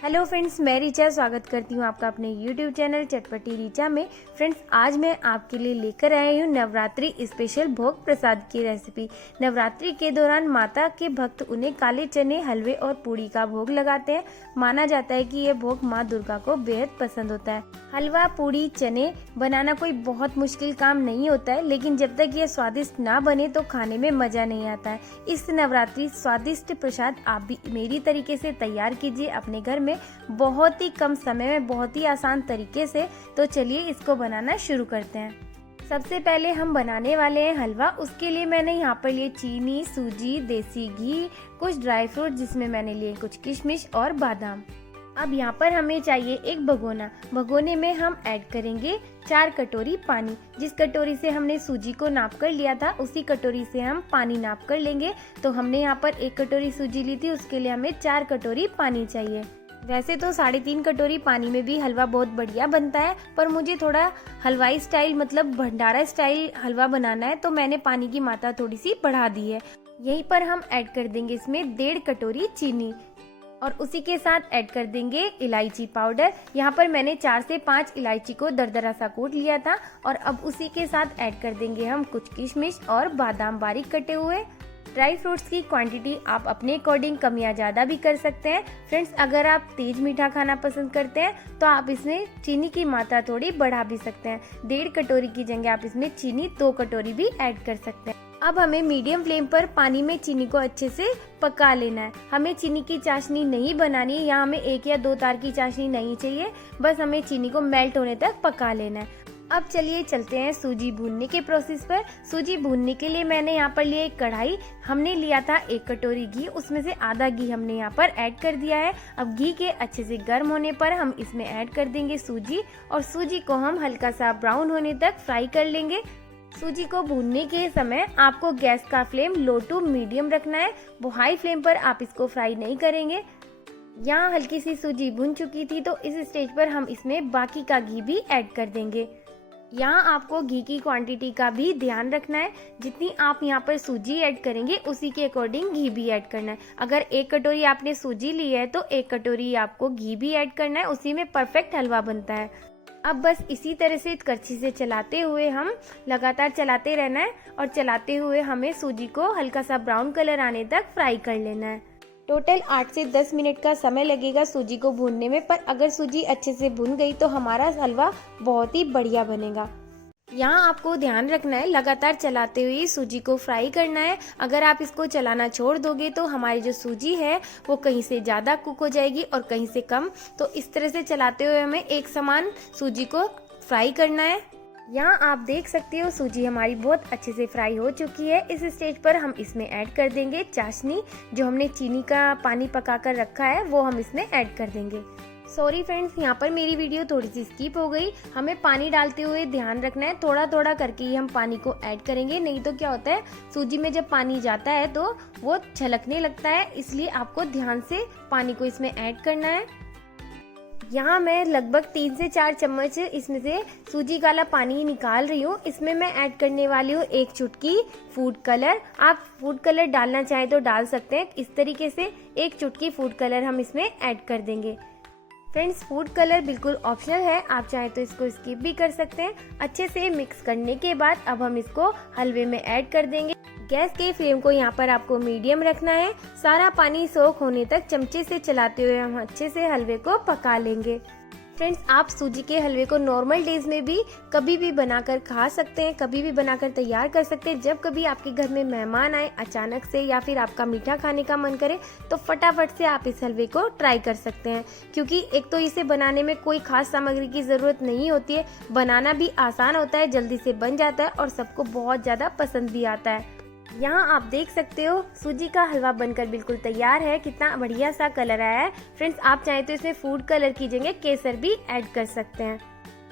Hello friends, मैं रिचा स्वागत करती हूँ आपका अपने यूट्यूब चैनल चटपटी रिचा में। फ्रेंड्स, आज मैं आपके लिए लेकर आई हूँ नवरात्रि स्पेशल भोग प्रसाद की रेसिपी। नवरात्रि के दौरान माता के भक्त उन्हें काले चने, हलवे और पूड़ी का भोग लगाते हैं। माना जाता है कि यह भोग माँ दुर्गा को बेहद पसंद होता है। हलवा, पूड़ी, चने बनाना कोई बहुत मुश्किल काम नहीं होता है, लेकिन जब तक यह स्वादिष्ट ना बने तो खाने में मजा नहीं आता है। इस नवरात्रि स्वादिष्ट प्रसाद आप भी मेरी तरीके से तैयार कीजिए अपने घर में बहुत ही कम समय में, बहुत ही आसान तरीके से। तो चलिए इसको बनाना शुरू करते हैं। सबसे पहले हम बनाने वाले हैं हलवा। उसके लिए मैंने यहाँ पर लिए चीनी, सूजी, देसी घी, कुछ ड्राई फ्रूट जिसमें मैंने लिए कुछ किशमिश और बादाम। अब यहाँ पर हमें चाहिए एक भगोना। भगोने में हम ऐड करेंगे 4 कटोरी पानी। जिस कटोरी से हमने सूजी को नाप कर लिया था उसी कटोरी से हम पानी नाप कर लेंगे। तो हमने यहाँ पर 1 कटोरी सूजी ली थी, उसके लिए हमें 4 कटोरी पानी चाहिए। वैसे तो 3.5 कटोरी पानी में भी हलवा बहुत बढ़िया बनता है, पर मुझे थोड़ा हलवाई स्टाइल मतलब भंडारा स्टाइल हलवा बनाना है, तो मैंने पानी की मात्रा थोड़ी सी बढ़ा दी है। यहीं पर हम ऐड कर देंगे इसमें 1.5 कटोरी चीनी और उसी के साथ ऐड कर देंगे इलायची पाउडर। यहाँ पर मैंने 4 से 5 इलायची को दरदरा सा कूट लिया था। और अब उसी के साथ ऐड कर देंगे हम कुछ किशमिश और बादाम बारीक कटे हुए। ड्राई फ्रूट्स की क्वांटिटी आप अपने अकॉर्डिंग कम या ज़्यादा भी कर सकते हैं। फ्रेंड्स, अगर आप तेज मीठा खाना पसंद करते हैं तो आप इसमें चीनी की मात्रा थोड़ी बढ़ा भी सकते हैं। 1.5 कटोरी की जगह आप इसमें चीनी 2 कटोरी भी ऐड कर सकते हैं। अब हमें मीडियम फ्लेम पर पानी में चीनी को अच्छे से पका लेना है। हमें चीनी की चाशनी नहीं बनानी है, यहाँ हमें 1 या 2 तार की चाशनी नहीं चाहिए, बस हमें चीनी को मेल्ट होने तक पका लेना है। अब चलिए चलते हैं सूजी भूनने के प्रोसेस पर। सूजी भूनने के लिए मैंने यहाँ पर लिया एक कढ़ाई। हमने लिया था 1 कटोरी घी, उसमें से आधा घी हमने यहाँ पर ऐड कर दिया है। अब घी के अच्छे से गर्म होने पर हम इसमें ऐड कर देंगे सूजी और सूजी को हम हल्का सा ब्राउन होने तक फ्राई कर लेंगे। सूजी को भूनने के समय आपको गैस का फ्लेम लो टू मीडियम रखना है, वो हाई फ्लेम पर आप इसको फ्राई नहीं करेंगे। यहाँ हल्की सी सूजी भून चुकी थी, तो इस स्टेज पर हम इसमें बाकी का घी भी ऐड कर देंगे। यहाँ आपको घी की क्वांटिटी का भी ध्यान रखना है। जितनी आप यहाँ पर सूजी ऐड करेंगे उसी के अकॉर्डिंग घी भी ऐड करना है। अगर 1 कटोरी आपने सूजी ली है तो 1 कटोरी आपको घी भी ऐड करना है, उसी में परफेक्ट हलवा बनता है। अब बस इसी तरह से करछी से चलाते हुए हम लगातार चलाते रहना है और चलाते हुए हमें सूजी को हल्का सा ब्राउन कलर आने तक फ्राई कर लेना है। टोटल 8 से 10 मिनट का समय लगेगा सूजी को भूनने में, पर अगर सूजी अच्छे से भुन गई तो हमारा हलवा बहुत ही बढ़िया बनेगा। यहाँ आपको ध्यान रखना है, लगातार चलाते हुए सूजी को फ्राई करना है। अगर आप इसको चलाना छोड़ दोगे तो हमारी जो सूजी है वो कहीं से ज़्यादा कुक हो जाएगी और कहीं से कम। तो इस तरह से चलाते हुए हमें एक समान सूजी को फ्राई करना है। यहाँ आप देख सकते हो सूजी हमारी बहुत अच्छे से फ्राई हो चुकी है। इस स्टेज पर हम इसमें ऐड कर देंगे चाशनी। जो हमने चीनी का पानी पका कर रखा है वो हम इसमें ऐड कर देंगे। सॉरी फ्रेंड्स, यहाँ पर मेरी वीडियो थोड़ी सी स्किप हो गई। हमें पानी डालते हुए ध्यान रखना है, थोड़ा थोड़ा करके ही हम पानी को ऐड करेंगे, नहीं तो क्या होता है सूजी में जब पानी जाता है तो वो छलकने लगता है। इसलिए आपको ध्यान से पानी को इसमें ऐड करना है। यहाँ मैं लगभग 3 से 4 चम्मच इसमें से सूजी वाला पानी निकाल रही हूँ। इसमें मैं ऐड करने वाली हूँ 1 चुटकी फूड कलर। आप फूड कलर डालना चाहें तो डाल सकते हैं। इस तरीके से 1 चुटकी फूड कलर हम इसमें ऐड कर देंगे। फ्रेंड्स, फूड कलर बिल्कुल ऑप्शनल है, आप चाहें तो इसको स्किप भी कर सकते हैं। अच्छे से मिक्स करने के बाद अब हम इसको हलवे में ऐड कर देंगे। गैस के फ्लेम को यहाँ पर आपको मीडियम रखना है। सारा पानी सोख होने तक चमचे से चलाते हुए हम अच्छे से हलवे को पका लेंगे। फ्रेंड्स, आप सूजी के हलवे को नॉर्मल डेज में भी कभी भी बनाकर खा सकते हैं, कभी भी बनाकर तैयार कर सकते हैं। जब कभी आपके घर में मेहमान आए अचानक से या फिर आपका मीठा खाने का मन करे तो फटाफट से आप इस हलवे को ट्राई कर सकते हैं। क्योंकि एक तो इसे बनाने में कोई खास सामग्री की ज़रूरत नहीं होती है, बनाना भी आसान होता है, जल्दी से बन जाता है और सबको बहुत ज़्यादा पसंद भी आता है। यहाँ आप देख सकते हो सूजी का हलवा बनकर बिल्कुल तैयार है। कितना बढ़िया सा कलर आया है। फ्रेंड्स, आप चाहें तो इसमें फूड कलर की जगह केसर भी ऐड कर सकते हैं।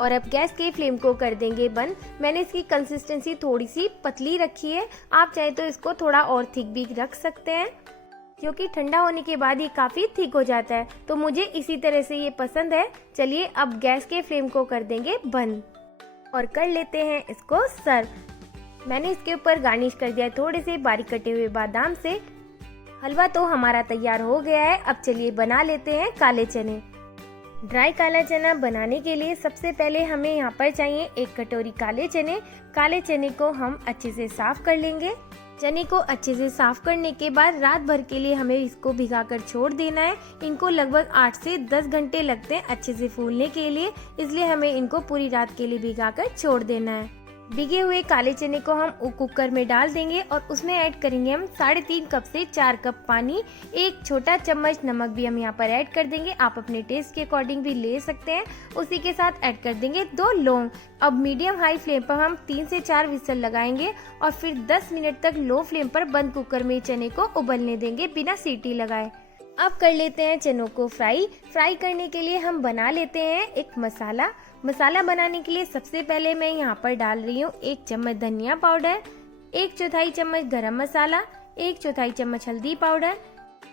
और अब गैस के फ्लेम को कर देंगे बंद। मैंने इसकी कंसिस्टेंसी थोड़ी सी पतली रखी है, आप चाहें तो इसको थोड़ा और थिक भी रख सकते हैं, क्योंकि ठंडा होने के बाद ये काफ़ी थिक हो जाता है। तो मुझे इसी तरह से ये पसंद है। चलिए अब गैस के फ्लेम को कर देंगे बंद और कर लेते हैं इसको सर्व। मैंने इसके ऊपर गार्निश कर दिया थोड़े से बारीक कटे हुए बादाम से। हलवा तो हमारा तैयार हो गया है। अब चलिए बना लेते हैं काले चने। ड्राई काला चना बनाने के लिए सबसे पहले हमें यहाँ पर चाहिए 1 कटोरी काले चने। काले चने को हम अच्छे से साफ कर लेंगे। चने को अच्छे से साफ करने के बाद रात भर के लिए हमें इसको भिगाकर छोड़ देना है। इनको लगभग 8 से 10 घंटे लगते हैं अच्छे से फूलने के लिए, इसलिए हमें इनको पूरी रात के लिए भिगाकर छोड़ देना है। भीगे हुए काले चने को हम कुकर में डाल देंगे और उसमें ऐड करेंगे हम 3.5 कप से 4 कप पानी। 1 छोटा चम्मच नमक भी हम यहाँ पर ऐड कर देंगे, आप अपने टेस्ट के अकॉर्डिंग भी ले सकते हैं। उसी के साथ ऐड कर देंगे 2 लौंग। अब मीडियम हाई फ्लेम पर हम 3 से 4 विसल लगाएंगे और फिर 10 मिनट तक लो फ्लेम पर बंद कुकर में चने को उबलने देंगे बिना सीटी लगाए। अब कर लेते हैं चनों को फ्राई करने के लिए हम बना लेते हैं एक मसाला बनाने के लिए सबसे पहले मैं यहाँ पर डाल रही हूँ 1 चम्मच धनिया पाउडर, 1/4 चम्मच गरम मसाला, 1/4 चम्मच हल्दी पाउडर,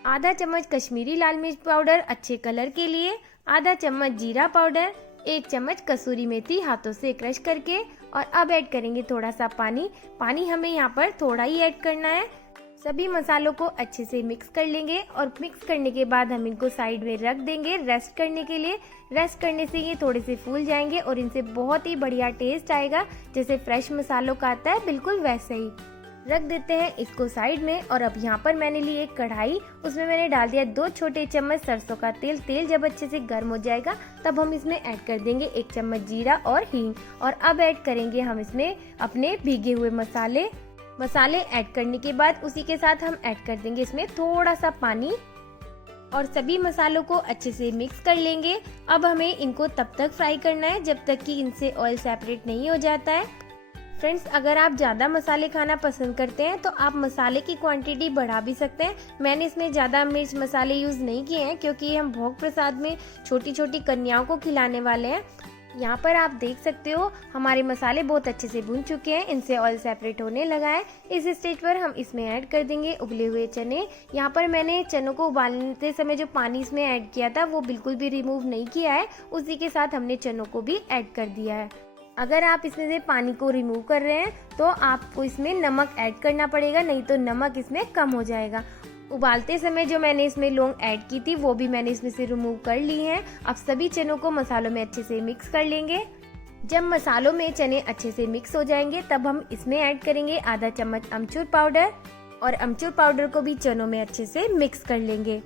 आधा चम्मच कश्मीरी लाल मिर्च पाउडर अच्छे कलर के लिए, आधा चम्मच जीरा पाउडर, 1 चम्मच कसूरी मेथी हाथों से क्रश करके। और अब ऐड करेंगे थोड़ा सा पानी हमें यहाँ पर थोड़ा ही ऐड करना है। सभी मसालों को अच्छे से मिक्स कर लेंगे और मिक्स करने के बाद हम इनको साइड में रख देंगे रेस्ट करने के लिए। रेस्ट करने से ये थोड़े से फूल जाएंगे और इनसे बहुत ही बढ़िया टेस्ट आएगा, जैसे फ्रेश मसालों का आता है बिल्कुल वैसे ही। रख देते हैं इसको साइड में। और अब यहाँ पर मैंने ली एक कढ़ाई, उसमें मैंने डाल दिया 2 छोटे चम्मच सरसों का तेल। तेल जब अच्छे से गर्म हो जाएगा तब हम इसमें ऐड कर देंगे 1 चम्मच जीरा और हींग। और अब ऐड करेंगे हम इसमें अपने भीगे हुए मसाले ऐड करने के बाद उसी के साथ हम ऐड कर देंगे इसमें थोड़ा सा पानी और सभी मसालों को अच्छे से मिक्स कर लेंगे। अब हमें इनको तब तक फ्राई करना है जब तक कि इनसे ऑयल सेपरेट नहीं हो जाता है। फ्रेंड्स, अगर आप ज़्यादा मसाले खाना पसंद करते हैं तो आप मसाले की क्वांटिटी बढ़ा भी सकते हैं। मैंने इसमें ज़्यादा मिर्च मसाले यूज़ नहीं किए हैं क्योंकि हम भोग प्रसाद में छोटी छोटी कन्याओं को खिलाने वाले हैं। यहाँ पर आप देख सकते हो हमारे मसाले बहुत अच्छे से भुन चुके हैं, इनसे ऑयल सेपरेट होने लगा है। इस स्टेज पर हम इसमें ऐड कर देंगे उबले हुए चने। यहाँ पर मैंने चनों को उबालते समय जो पानी इसमें ऐड किया था वो बिल्कुल भी रिमूव नहीं किया है, उसी के साथ हमने चनों को भी ऐड कर दिया है। अगर आप इसमें से पानी को रिमूव कर रहे हैं तो आपको इसमें नमक ऐड करना पड़ेगा, नहीं तो नमक इसमें कम हो जाएगा। उबालते समय जो मैंने इसमें लौंग ऐड की थी वो भी मैंने इसमें से रिमूव कर ली है। अब सभी चनों को मसालों में अच्छे से मिक्स कर लेंगे। जब मसालों में चने अच्छे से मिक्स हो जाएंगे तब हम इसमें ऐड करेंगे आधा चम्मच अमचूर पाउडर और अमचूर पाउडर को भी चनों में अच्छे से मिक्स कर लेंगे।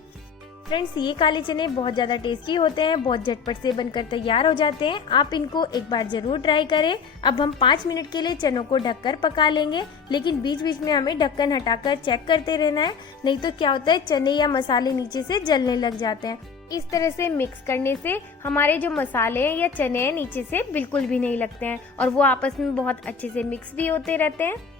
फ्रेंड्स, ये काले चने बहुत ज़्यादा टेस्टी होते हैं, बहुत झटपट से बनकर तैयार हो जाते हैं। आप इनको एक बार ज़रूर ट्राई करें। अब हम 5 मिनट के लिए चनों को ढककर पका लेंगे, लेकिन बीच बीच में हमें ढक्कन हटाकर चेक करते रहना है, नहीं तो क्या होता है चने या मसाले नीचे से जलने लग जाते हैं। इस तरह से मिक्स करने से हमारे जो मसाले हैं या चने हैं नीचे से बिल्कुल भी नहीं लगते हैं और वो आपस में बहुत अच्छे से मिक्स भी होते रहते हैं।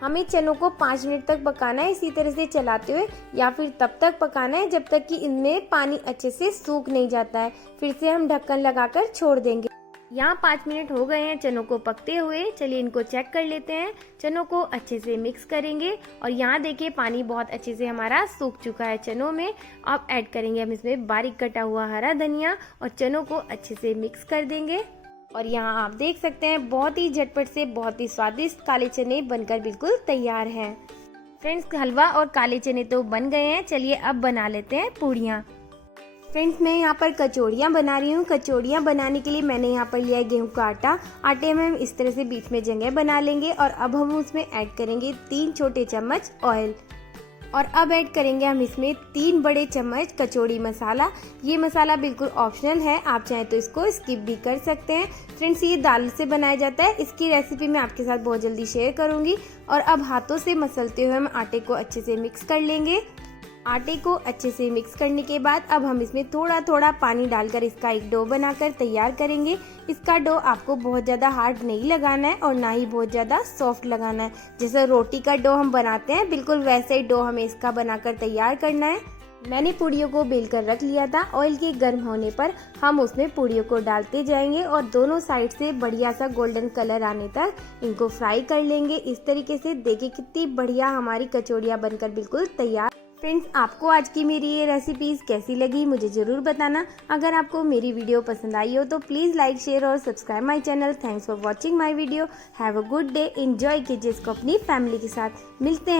हमें चनों को 5 मिनट तक पकाना है इसी तरह से चलाते हुए, या फिर तब तक पकाना है जब तक कि इनमें पानी अच्छे से सूख नहीं जाता है। फिर से हम ढक्कन लगाकर छोड़ देंगे। यहाँ 5 मिनट हो गए हैं चनों को पकते हुए। चलिए इनको चेक कर लेते हैं। चनों को अच्छे से मिक्स करेंगे और यहाँ देखिए पानी बहुत अच्छे से हमारा सूख चुका है चनों में। अब ऐड करेंगे हम इसमें बारीक कटा हुआ हरा धनिया और चनों को अच्छे से मिक्स कर देंगे। और यहाँ आप देख सकते हैं बहुत ही झटपट से बहुत ही स्वादिष्ट काले चने बनकर बिल्कुल तैयार हैं। फ्रेंड्स, हलवा और काले चने तो बन गए हैं। चलिए अब बना लेते हैं पूड़ियाँ। फ्रेंड्स, मैं यहाँ पर कचौड़ियाँ बना रही हूँ। कचौड़ियाँ बनाने के लिए मैंने यहाँ पर लिया है गेहूं का आटा। आटे में हम इस तरह से बीच में जगह बना लेंगे और अब हम उसमें ऐड करेंगे 3 छोटे चम्मच ऑयल। और अब ऐड करेंगे हम इसमें 3 बड़े चम्मच कचौड़ी मसाला। ये मसाला बिल्कुल ऑप्शनल है, आप चाहें तो इसको स्किप भी कर सकते हैं। फ्रेंड्स, ये दाल से बनाया जाता है, इसकी रेसिपी मैं आपके साथ बहुत जल्दी शेयर करूंगी। और अब हाथों से मसलते हुए हम आटे को अच्छे से मिक्स कर लेंगे। आटे को अच्छे से मिक्स करने के बाद अब हम इसमें थोड़ा थोड़ा पानी डालकर इसका एक डो बनाकर तैयार करेंगे। इसका डो आपको बहुत ज़्यादा हार्ड नहीं लगाना है और ना ही बहुत ज़्यादा सॉफ्ट लगाना है। जैसे रोटी का डो हम बनाते हैं बिल्कुल वैसे ही डो हमें इसका बनाकर तैयार करना है। मैंने पूड़ियों को बेलकर रख लिया था। ऑयल के गर्म होने पर हम उसमें पूड़ियों को डालते जाएंगे और दोनों साइड से बढ़िया सा गोल्डन कलर आने तक इनको फ्राई कर लेंगे। इस तरीके से देखिए कितनी बढ़िया हमारी कचौड़ियाँ बनकर बिल्कुल तैयार। फ्रेंड्स, आपको आज की मेरी ये रेसिपीज़ कैसी लगी मुझे ज़रूर बताना। अगर आपको मेरी वीडियो पसंद आई हो तो प्लीज़ लाइक, शेयर और subscribe my channel. Thanks for watching my video. Have a good day. Enjoy कीजिए इसको अपनी फैमिली के साथ। मिलते हैं